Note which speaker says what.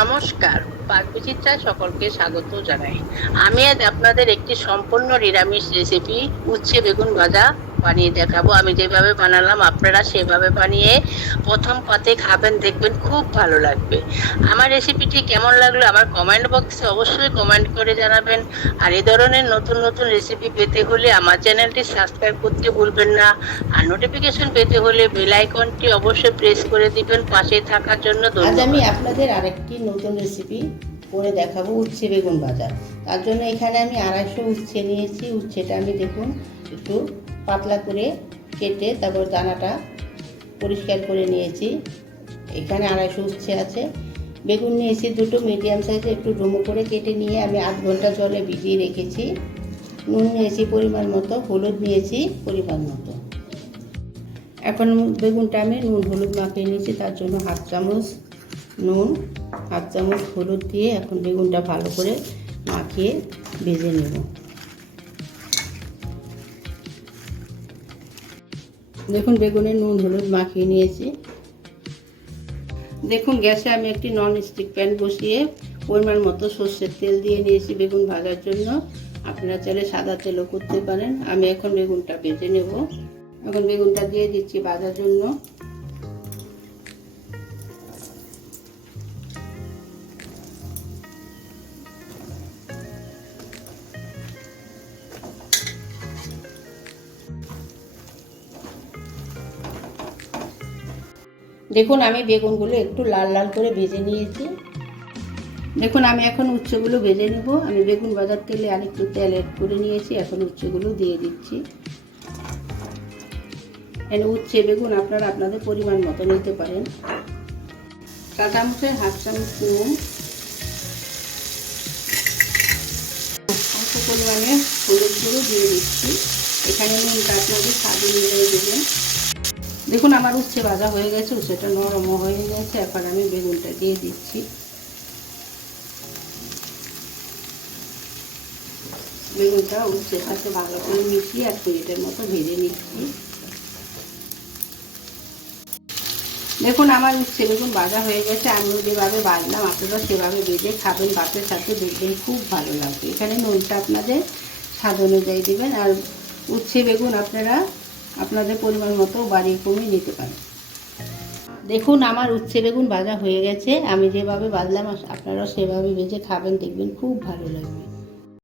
Speaker 1: নমস্কার, পাকবিচিত্রায় সকলকে স্বাগত জানাই। আমি আজ আপনাদের একটি সম্পূর্ণ নিরামিষ রেসিপি উচ্ছে বেগুন ভাজা বানিয়ে দেখাবো। আমি যেভাবে বানালাম আপনারা সেভাবে বানিয়ে প্রথম পাতে খাবেন দেখবেন খুব ভালো লাগবে। আমার রেসিপিটি কেমন লাগল আমার কমেন্ট বক্সে অবশ্যই কমেন্ট করে জানাবেন। আর এই ধরনের নতুন নতুন রেসিপি পেতে হলে আমার চ্যানেলটি সাবস্ক্রাইব করতে ভুলবেন না। আর নোটিফিকেশন পেতে হলে বেল আইকনটি অবশ্যই প্রেস করে দিবেন। পাশে থাকার জন্য
Speaker 2: আজ আমি আপনাদের আরেকটি নতুন রেসিপি করে দেখাবো উচ্ছে বেগুন ভাজা। তার জন্য এখানে আমি আড়াইশো উচ্ছে নিয়েছি। উচ্ছেটা আমি দেখুন একটু পাতলা করে কেটে তারপর দানাটা পরিষ্কার করে নিয়েছি। এখানে আড়াইশো উচ্ছে আছে। বেগুন নিয়েছি দুটো মিডিয়াম সাইজে একটু ডুমো করে কেটে নিয়ে আমি আধ ঘণ্টা জলে ভিজিয়ে রেখেছি। নুন নিয়েছি পরিমাণ মতো, হলুদ নিয়েছি পরিমাণ মতো। এখন বেগুনটা আমি নুন, হলুদ মাখিয়ে নিয়েছি, তার জন্য হাফ চামচ নুন, হাফ চামচ হলুদ দিয়ে এখন বেগুনটা ভালো করে মাখিয়ে ভেজে নেব। দেখুন, বেগুনে নুন, হলুদ মাখিয়ে নিয়েছি। দেখুন, গ্যাসে আমি একটি নন স্টিক প্যান বসিয়ে পরিমাণ মতো সর্ষের তেল দিয়ে নিয়েছি বেগুন ভাজার জন্য। আপনারা চাইলে সাদা তেলও করতে পারেন। আমি এখন বেগুনটা বেজে নেব। এখন বেগুনটা দিয়ে দিচ্ছি ভাজার জন্য। দেখুন, আমি বেগুনগুলো একটু লাল লাল করে ভেজে নিয়েছি। দেখুন, আমি এখন উচ্ছেগুলো ভেজে নেব। আমি বেগুন ভাজার তেলে আরেকটু তেল অ্যাড করে নিয়েছি। এখন উচ্ছেগুলো দিয়ে দিচ্ছি। এখানে উচ্ছে বেগুন আপনারা আপনাদের পরিমাণ মতো নিতে পারেন। চা চামচের হাফ চামচ নুন। অল্প পরিমাণে হলুদ গুঁড়ো দিয়ে দিচ্ছি। এখানে নুনটা আপনাদের স্বাদ অনুযায়ী দেবেন। দেখুন, আমার উচ্ছে ভাজা হয়ে গেছে, উচ্ছেটা নরমও হয়ে গেছে। এখন আমি বেগুনটা দিয়ে দিচ্ছি। বেগুনটা উচ্ছের সাথে ভালো করে মিশিয়ে এক মিনিটের মতো ভেজে নিচ্ছি। দেখুন, আমার উচ্ছে বেগুন ভাজা হয়ে গেছে। আমিও যেভাবে বাজলাম আপনারা সেভাবে ভেজে খাবেন, ভাতের সাথে দেখবেন খুব ভালো লাগবে। এখানে নুনটা আপনাদের স্বাদ অনুযায়ী দেবেন। আর উচ্ছে বেগুন আপনারা আপনাদের পরিমাণ মতো বাড়িয়ে কমিয়ে নিতে পারেন দেখুন, আমার উচ্ছে বেগুন ভাজা হয়ে গেছে। আমি যেভাবে বাজলাম আপনারাও সেভাবে ভেজে খাবেন, দেখবেন খুব ভালো লাগবে।